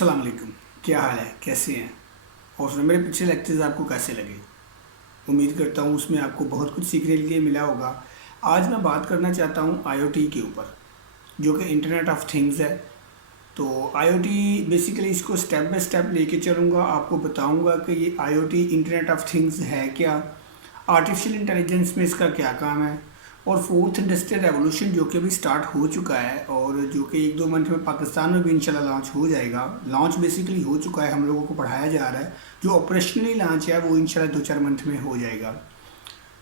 अस्सलाम वालेकुम। क्या हाल है, कैसे हैं? और मेरे पिछले लेक्चर्स आपको कैसे लगे? उम्मीद करता हूँ उसमें आपको बहुत कुछ सीखने के लिए मिला होगा। आज मैं बात करना चाहता हूँ आईओटी के ऊपर, जो कि इंटरनेट ऑफ थिंग्स है। तो आईओटी बेसिकली इसको स्टेप बाय स्टेप लेके चलूँगा, आपको बताऊँगा कि ये आईओटी इंटरनेट ऑफ थिंग्स है क्या, आर्टिफिशियल इंटेलिजेंस में इसका क्या काम है, और फोर्थ इंडस्ट्रियल रेवोल्यूशन जो कि अभी स्टार्ट हो चुका है और जो कि एक दो मंथ में पाकिस्तान में भी इंशाल्लाह लॉन्च हो जाएगा। लॉन्च बेसिकली हो चुका है, हम लोगों को पढ़ाया जा रहा है। जो ऑपरेशनली लॉन्च है वो इंशाल्लाह 2-4 मंथ में हो जाएगा।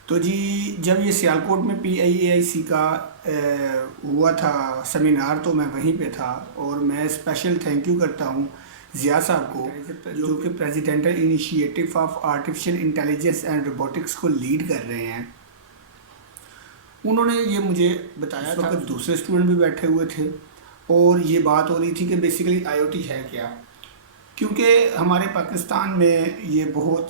तो जी, जब ये सियालकोट में PIAIC का हुआ था सेमिनार, तो मैं वहीं पे था और मैं स्पेशल थैंक यू करता हूँ ज़िया साहब को, जो कि presidential initiative of artificial intelligence and robotics को लीड कर रहे हैं। उन्होंने ये मुझे बताया था। दूसरे स्टूडेंट भी बैठे हुए थे और ये बात हो रही थी कि बेसिकली आईओटी है क्या, क्योंकि हमारे पाकिस्तान में ये बहुत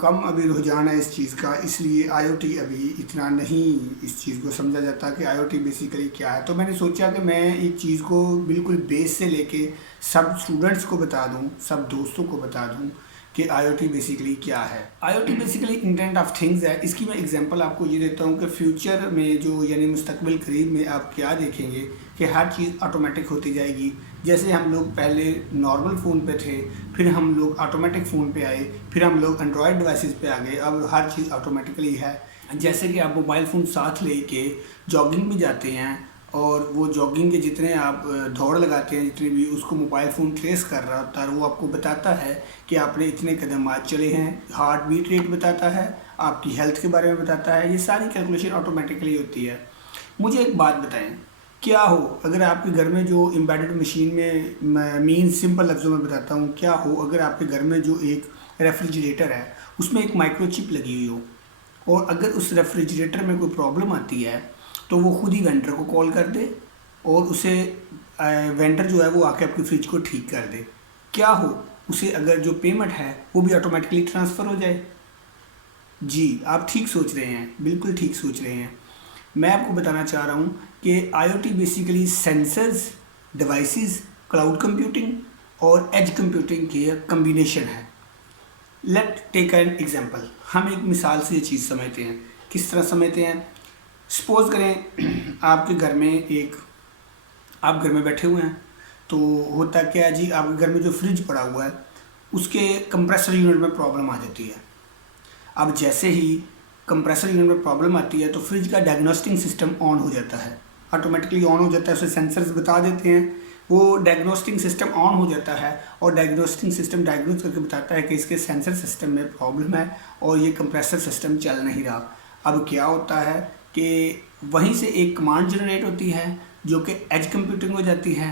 कम अभी रुझान है इस चीज़ का, इसलिए आईओटी अभी इतना नहीं इस चीज़ को समझा जाता कि आईओटी बेसिकली क्या है। तो मैंने सोचा कि मैं एक चीज़ को बिल्कुल बेस से लेके सब स्टूडेंट्स को बता दूं, सब दोस्तों को बता दूं कि आईओटी बेसिकली क्या है। IoT basically internet of things है। इसकी मैं एग्जांपल आपको ये देता हूँ कि फ्यूचर में जो यानी मुस्तकबिल करीब में आप क्या देखेंगे कि हर चीज़ ऑटोमेटिक होती जाएगी। जैसे हम लोग पहले नॉर्मल फ़ोन पे थे, फिर हम लोग ऑटोमेटिक फ़ोन पे आए, फिर हम लोग एंड्रॉयड डिवाइसेस पे आ गए, अब हर चीज़ ऑटोमेटिकली है। जैसे कि आप मोबाइल फ़ोन साथ लेके जॉगिंग भी जाते हैं और वो जॉगिंग के जितने आप दौड़ लगाते हैं, जितने भी, उसको मोबाइल फ़ोन ट्रेस कर रहा होता है। वो आपको बताता है कि आपने इतने कदम आज चले हैं, हार्ट बीट रेट बताता है, आपकी हेल्थ के बारे में बताता है। ये सारी कैलकुलेशन ऑटोमेटिकली होती है। मुझे एक बात बताएं, क्या हो अगर आपके घर में जो एम्बेडेड मशीन में, मीन सिंपल लफ्ज़ों में बताता हूँ, क्या हो अगर आपके घर में जो एक रेफ्रिजरेटर है उसमें एक माइक्रोचिप लगी हुई हो और अगर उस रेफ्रिजरेटर में कोई प्रॉब्लम आती है तो वो खुद ही वेंडर को कॉल कर दे और उसे वेंडर जो है वो आके आपकी फ्रिज को ठीक कर दे। क्या हो उसे अगर जो पेमेंट है वो भी ऑटोमेटिकली ट्रांसफ़र हो जाए। जी, आप ठीक सोच रहे हैं, बिल्कुल ठीक सोच रहे हैं। मैं आपको बताना चाह रहा हूँ कि IoT basically sensors, devices, cloud computing और एज कंप्यूटिंग के कम्बिनेशन है। Let take an example. हम एक मिसाल से ये चीज़ समझते हैं। किस तरह समझते हैं? सपोज़ करें आपके घर में आप घर में बैठे हुए हैं, तो होता क्या है जी, आपके घर में जो फ्रिज पड़ा हुआ है उसके कंप्रेसर यूनिट में प्रॉब्लम आ जाती है। अब जैसे ही कंप्रेसर यूनिट में प्रॉब्लम आती है तो फ्रिज का डायग्नोस्टिक सिस्टम ऑन हो जाता है, ऑटोमेटिकली ऑन हो जाता है। उसे सेंसर्स बता देते हैं, वो डायग्नोस्टिक सिस्टम ऑन हो जाता है और डायग्नोस्टिक सिस्टम डायग्नोस करके बताता है कि इसके सेंसर सिस्टम में प्रॉब्लम है और ये कंप्रेसर सिस्टम चल नहीं रहा। अब क्या होता है कि वहीं से एक कमांड जनरेट होती है जो कि एज कंप्यूटिंग हो जाती है।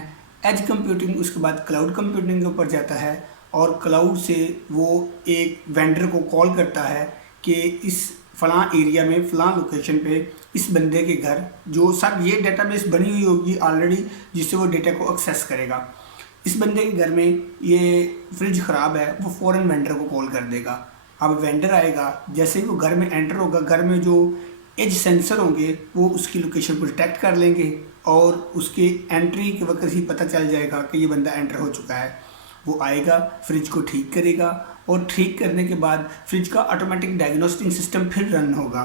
एज कंप्यूटिंग उसके बाद क्लाउड कंप्यूटिंग के ऊपर जाता है और क्लाउड से वो एक वेंडर को कॉल करता है कि इस फ़लाँ एरिया में फ़लाँ लोकेशन पे इस बंदे के घर, जो सब ये डेटाबेस बनी हुई होगी ऑलरेडी जिससे वो डेटा को एक्सेस करेगा। इस बंदे के घर में ये फ्रिज ख़राब है, वो फ़ौरन वेंडर को कॉल कर देगा। अब वेंडर आएगा, जैसे ही वो घर में एंटर होगा, घर में जो एज सेंसर होंगे वो उसकी लोकेशन को डिटेक्ट कर लेंगे और उसकी एंट्री के वक्त ही पता चल जाएगा कि ये बंदा एंटर हो चुका है। वो आएगा, फ्रिज को ठीक करेगा और ठीक करने के बाद फ्रिज का ऑटोमेटिक डायग्नोस्टिक सिस्टम फिर रन होगा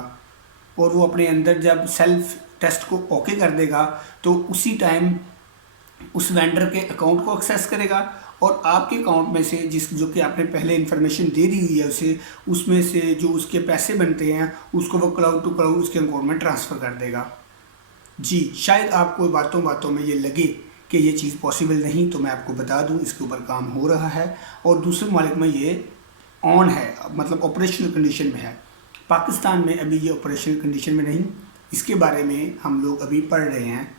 और वो अपने अंदर जब सेल्फ टेस्ट को ओके कर देगा तो उसी टाइम उस वेंडर के अकाउंट को एक्सेस करेगा और आपके अकाउंट में से जो कि आपने पहले इन्फॉर्मेशन दे दी हुई है उसे, उसमें से जो उसके पैसे बनते हैं उसको वो क्लाउड टू क्लाउड उसके अकाउंट में ट्रांसफ़र कर देगा। जी, शायद आपको बातों बातों में ये लगे कि ये चीज़ पॉसिबल नहीं, तो मैं आपको बता दूं इसके ऊपर काम हो रहा है और दूसरे ममालिक में ये ऑन है, मतलब ऑपरेशनल कंडीशन में है। पाकिस्तान में अभी ये ऑपरेशनल कंडीशन में नहीं, इसके बारे में हम लोग अभी पढ़ रहे हैं।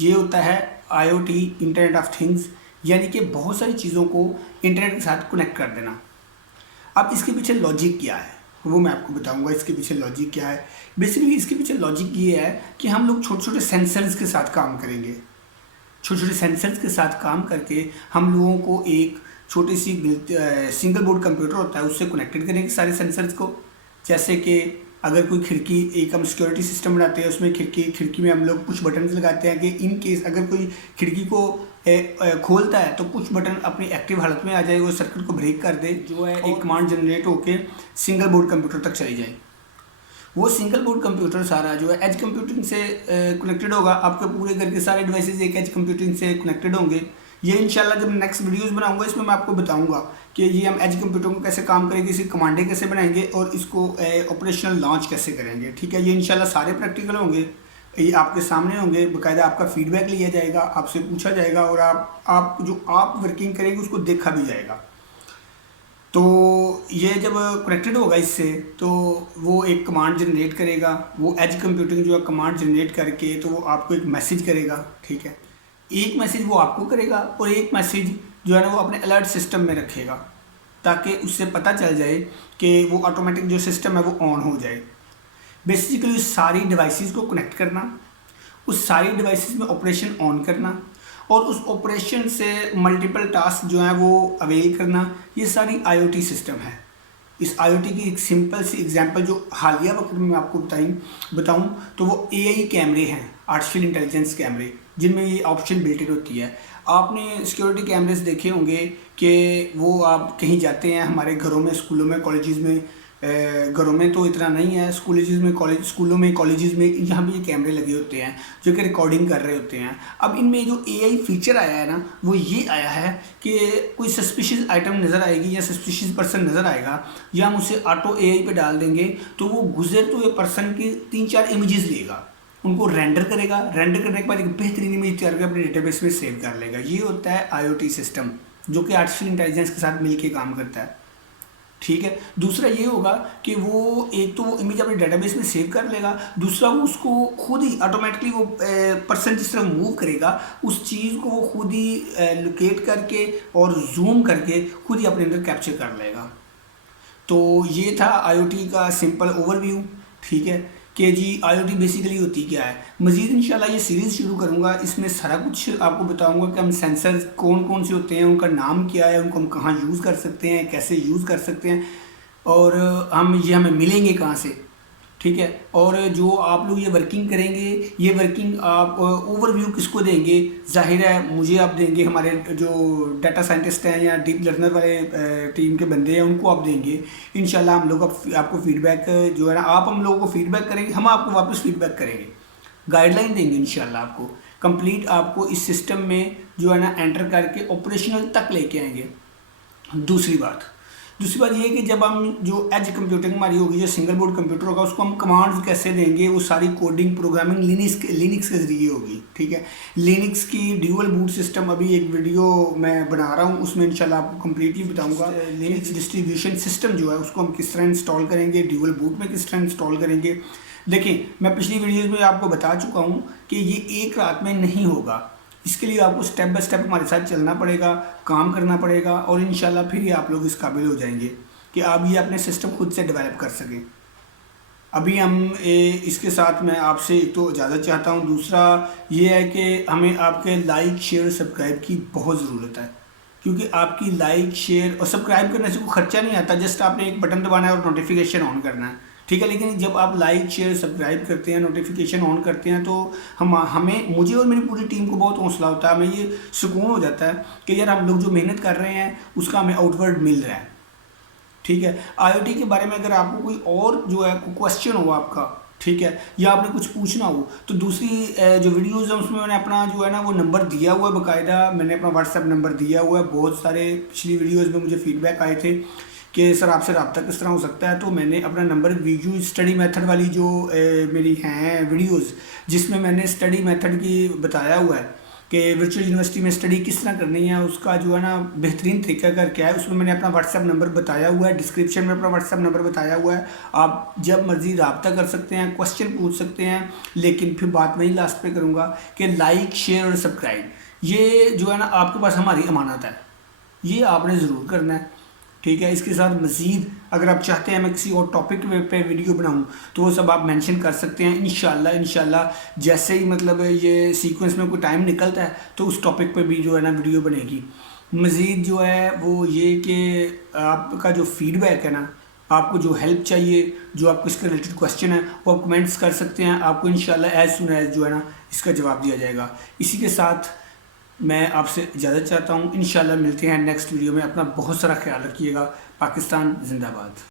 ये होता है आईओटी, इंटरनेट ऑफ थिंग्स, यानी कि बहुत सारी चीज़ों को इंटरनेट के साथ कनेक्ट कर देना। अब इसके पीछे लॉजिक क्या है वो मैं आपको बताऊंगा। इसके पीछे लॉजिक क्या है? बेसिकली इसके पीछे लॉजिक ये है कि हम लोग छोटे छोटे सेंसर्स के साथ काम करेंगे। छोटे छोटे सेंसर्स के साथ काम करके हम लोगों को एक छोटी सी सिंगल बोर्ड कंप्यूटर होता है उससे कनेक्टेड करेंगे सारे सेंसर्स को। जैसे कि अगर कोई खिड़की, एक हम सिक्योरिटी सिस्टम बनाते हैं, उसमें खिड़की में हम लोग कुछ बटन लगाते हैं कि इन केस अगर कोई खिड़की को खोलता है तो पुश बटन अपनी एक्टिव हालत में आ जाए, वो सर्किट को ब्रेक कर दे, जो है एक कमांड जनरेट होके सिंगल बोर्ड कंप्यूटर तक चली जाए। वो सिंगल बोर्ड कंप्यूटर सारा जो है एज कंप्यूटिंग से कनेक्टेड होगा। आपके पूरे घर के सारे डिवाइसेस एक एज कंप्यूटिंग से कनेक्टेड होंगे। ये इंशाल्लाह जब नेक्स्ट वीडियोस बनाऊंगा इसमें मैं आपको बताऊंगा कि ये हम एज कंप्यूटिंग को कैसे काम करेंगे, इसकी कमांडें कैसे बनाएंगे और इसको ऑपरेशनल लॉन्च कैसे करेंगे। ठीक है, ये इंशाल्लाह सारे प्रैक्टिकल होंगे, ये आपके सामने होंगे, बाकायदा आपका फीडबैक लिया जाएगा, आपसे पूछा जाएगा और आप जो आप वर्किंग करेंगे उसको देखा भी जाएगा। तो ये जब कनेक्टेड होगा इससे तो वो एक कमांड जनरेट करेगा, वो एज कंप्यूटिंग जो है कमांड जनरेट करके तो वो आपको एक मैसेज करेगा। ठीक है, एक मैसेज वो आपको करेगा और एक मैसेज जो है ना वो अपने अलर्ट सिस्टम में रखेगा, ताकि उससे पता चल जाए कि वो ऑटोमेटिक जो सिस्टम है वो ऑन हो जाए। बेसिकली उस सारी डिवाइसेस को कनेक्ट करना, उस सारी डिवाइसेस में ऑपरेशन ऑन करना और उस ऑपरेशन से मल्टीपल टास्क जो हैं वो अवेल करना, ये सारी आईओटी सिस्टम है। इस आईओटी की एक सिंपल सी एग्जांपल जो हालिया वक्त में मैं आपको बताऊं तो वो एआई कैमरे हैं, आर्टिफिशियल इंटेलिजेंस कैमरे, जिनमें ये ऑप्शन बिल्ट इन होती है। आपने सिक्योरिटी कैमरेज देखे होंगे कि वो आप कहीं जाते हैं, हमारे घरों में, स्कूलों में, कॉलेजेस में, घरों में तो इतना नहीं है, स्कूलों में, कॉलेजेस में यहाँ भी ये कैमरे लगे होते हैं जो कि रिकॉर्डिंग कर रहे होते हैं। अब इनमें जो एआई फीचर आया है ना वो ये आया है कि कोई सस्पिशियस आइटम नज़र आएगी या सस्पिशियस पर्सन नज़र आएगा या हम उसे ऑटो एआई पे डाल देंगे तो वो गुजरते हुए पर्सन की 3-4 इमेजेस लेगा, उनको रेंडर करेगा, रेंडर करने के बाद एक बेहतरीन इमेज तैयार करके अपने डेटाबेस में सेव कर लेगा। ये होता है आईओटी सिस्टम जो कि आर्टिफिशियल इंटेलिजेंस के साथ मिलकर काम करता है। ठीक है, दूसरा ये होगा कि वो एक तो वो इमेज अपने डेटाबेस में सेव कर लेगा, दूसरा वो उसको खुद ही ऑटोमेटिकली वो पर्सन जिस तरह मूव करेगा उस चीज़ को वो खुद ही लोकेट करके और जूम करके खुद ही अपने अंदर कैप्चर कर लेगा। तो ये था आईओटी का सिंपल ओवरव्यू। ठीक है कि जी आईओटी बेसिकली होती क्या है। मज़ीद इंशाल्लाह ये सीरीज़ शुरू करूँगा, इसमें सारा कुछ आपको बताऊँगा कि हम सेंसर कौन कौन से होते हैं, उनका नाम क्या है, उनको हम कहाँ यूज़ कर सकते हैं, कैसे यूज़ कर सकते हैं और हमें मिलेंगे कहाँ से। ठीक है, और जो आप लोग ये वर्किंग करेंगे, ये वर्किंग आप ओवरव्यू किसको देंगे, जाहिर है मुझे आप देंगे, हमारे जो डाटा साइंटिस्ट हैं या डीप लर्नर वाले टीम के बंदे हैं उनको आप देंगे। इंशाल्लाह हम लोग आपको फीडबैक जो है ना, आप हम लोगों को फीडबैक करेंगे, हम आपको वापस फीडबैक करेंगे, गाइडलाइन देंगे इंशाल्लाह आपको कंप्लीट, आपको इस सिस्टम में जो है ना एंटर करके ऑपरेशनल तक लेके आएंगे। दूसरी बात ये है कि जब हम जो एज कंप्यूटिंग हमारी होगी, जो सिंगल बोर्ड कंप्यूटर होगा, उसको हम कमांड्स कैसे देंगे, वो सारी कोडिंग प्रोग्रामिंग लिनक्स के ज़रिए होगी। ठीक है, लिनक्स की ड्यूअल बूट सिस्टम अभी एक वीडियो मैं बना रहा हूँ, उसमें इंशाल्लाह आपको कम्प्लीटली बताऊँगा लिनक्स डिस्ट्रीब्यूशन सिस्टम जो है उसको हम किस तरह इंस्टॉल करेंगे, ड्यूअल बूट में किस तरह इंस्टॉल करेंगे। देखिए मैं पिछली वीडियोज़ में आपको बता चुका हूँ कि ये एक रात में नहीं होगा, इसके लिए आपको स्टेप बाय स्टेप हमारे साथ चलना पड़ेगा, काम करना पड़ेगा और इंशाल्लाह फिर ही आप लोग इस काबिल हो जाएंगे कि आप ये अपने सिस्टम खुद से डेवलप कर सकें। अभी हम इसके साथ मैं आपसे एक तो इजाज़त चाहता हूँ, दूसरा ये है कि हमें आपके लाइक शेयर सब्सक्राइब की बहुत ज़रूरत है, क्योंकि आपकी लाइक शेयर और सब्सक्राइब करने से कोई खर्चा नहीं आता, जस्ट आपने एक बटन दबाना है और नोटिफिकेशन ऑन करना है। ठीक है, लेकिन जब आप लाइक शेयर सब्सक्राइब करते हैं, नोटिफिकेशन ऑन करते हैं तो मुझे और मेरी पूरी टीम को बहुत हौसला होता है, हमें ये सुकून हो जाता है कि यार हम लोग जो मेहनत कर रहे हैं उसका हमें आउटवर्ड मिल रहा है। ठीक है, आईओटी के बारे में अगर आपको कोई और जो है क्वेश्चन हो आपका, ठीक है, या आपने कुछ पूछना हो तो दूसरी जो वीडियोज़ हैं उसमें मैंने अपना जो है ना वो नंबर दिया हुआ है, बाकायदा मैंने अपना व्हाट्सएप नंबर दिया हुआ है। बहुत सारे पिछली वीडियोज़ में मुझे फीडबैक आए थे कि सर आपसे रब्ता किस तरह हो सकता है, तो मैंने अपना नंबर वीडियो स्टडी मेथड वाली जो मेरी हैं वीडियोस जिसमें मैंने स्टडी मेथड की बताया हुआ है कि वर्चुअल यूनिवर्सिटी में स्टडी किस तरह करनी है, उसका जो है ना बेहतरीन तरीका कर क्या है, उसमें मैंने अपना व्हाट्सएप नंबर बताया हुआ है, डिस्क्रिप्शन में अपना व्हाट्सएप नंबर बताया हुआ है। आप जब मर्जी रब्ता कर सकते हैं, क्वेश्चन पूछ सकते हैं, लेकिन फिर बात मैं ही लास्ट पे करूँगा कि लाइक शेयर और सब्सक्राइब ये जो है ना आपके पास हमारी अमानत है, ये आपने ज़रूर करना है। ठीक है, इसके साथ मज़ीद अगर आप चाहते हैं मैं किसी और टॉपिक पे वीडियो बनाऊं तो वो सब आप मेंशन कर सकते हैं। इंशाल्लाह जैसे ही मतलब ये सीक्वेंस में कोई टाइम निकलता है तो उस टॉपिक पे भी जो है ना वीडियो बनेगी। मज़ीद जो है वो ये कि आपका जो फीडबैक है ना, आपको जो हेल्प चाहिए, जो आपको इसके रिलेटेड क्वेश्चन है वो आप कमेंट्स कर सकते हैं, आपको इंशाल्लाह एज सुन एज जो है ना इसका जवाब दिया जाएगा। इसी के साथ मैं आपसे इजाज़त चाहता हूँ। इंशाल्लाह मिलते हैं नेक्स्ट वीडियो में। अपना बहुत सारा ख्याल रखिएगा। पाकिस्तान जिंदाबाद।